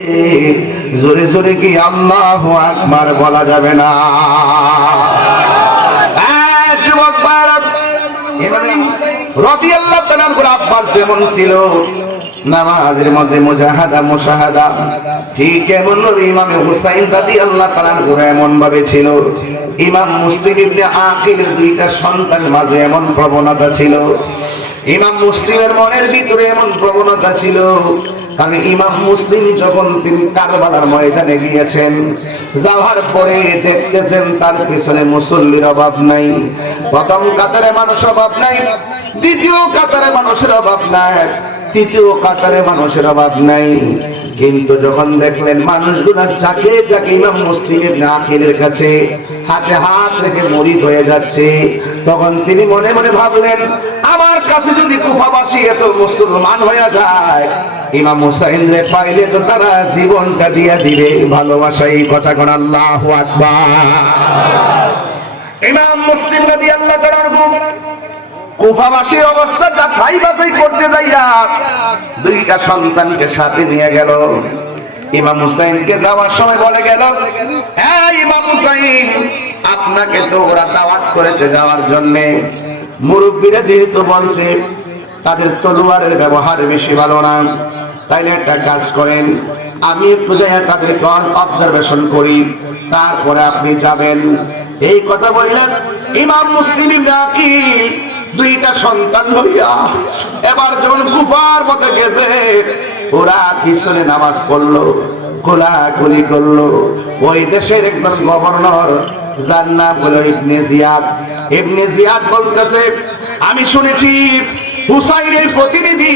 জোরে জোরে কি আল্লাহু আকবার বলা যাবে না? যুবক ভাইরা, রাদিয়াল্লাহু তাআলা আব্বাস যেমন ছিল নামাজের মধ্যে মুজাহাদা মুশাহাদা, ঠিক এমন ইমাম হুসাইন রাদিয়াল্লাহু তাআলা এমন ভাবে ছিল। ইমাম মুসলিম ইবনে আকিলের দুইটা সন্তান মাঝে এমন প্রবণতা ছিল। ইমাম মুসলিমের মনের ভিতরে এমন প্রবণতা ছিল, কারণ ইমাম মুসলিম যখন তিনি কারবালার ময়দানে গিয়েছেন, যাওয়ার পরে দেখতেছেন তার পিছনে মুসল্লির অভাব নাই। প্রথম কাতারে মানুষ অভাব নাই, দ্বিতীয় কাতারে মানুষের অভাব নাই, তৃতীয় কাতারে মানুষের অভাব নাই। কিন্তু যখন দেখলেন মানুষগুলো যাকে যাকে ইমাম মুসলিম ইবনে আকিলের কাছে হাতে হাত রেখে মুরিদ হয়ে যাচ্ছে, তখন তিনি মনে মনে ভাবলেন, আমার কাছে যদি কুফাবাসী এত মুসলমান হয়ে যায়, ইমাম হুসাইনরে পাইলে তো তারা জীবনটা দিয়ে দিবে। ভালোবাসা, এই কথা কোন আল্লাহু আকবার। ইমাম মুসলিম রাদিয়াল্লাহু তাআলা কুফাবাসীর অবস্থা যাচাই বাছাই করতে যাইয়া দুইটা সন্তানকে সাথে নিয়ে গেল। ইমাম হুসাইনকে যাওয়ার সময় বলে গেল, হ্যাঁ ইমাম হুসাইন, আপনাকে তো ওরা দাওয়াত করেছে যাওয়ার জন্য। মুরব্বীরা যেহেতু বলছে তাদের তলোয়ারের ব্যবহার বেশি ভালো না, তাইলে একটা কাজ করেন, আমি একটু যাই তাদের অবজারভেশন করি, তারপরে আপনি যাবেন। এই কথা বললেন ইমাম মুসলিম ইবনে আকিল দুইটা সন্তান হইয়া এবার যখন কুফার মধ্যে গেছে, ওরা পিছনে নামাজ পড়লো, কোলাকুলি করলো। ওই দেশের একজন গভর্নর, যার নাম হলো ইবনে জিয়াদ। ইবনে জিয়াদ বলতেছে, আমি শুনেছি হুসাইনের প্রতিনিধি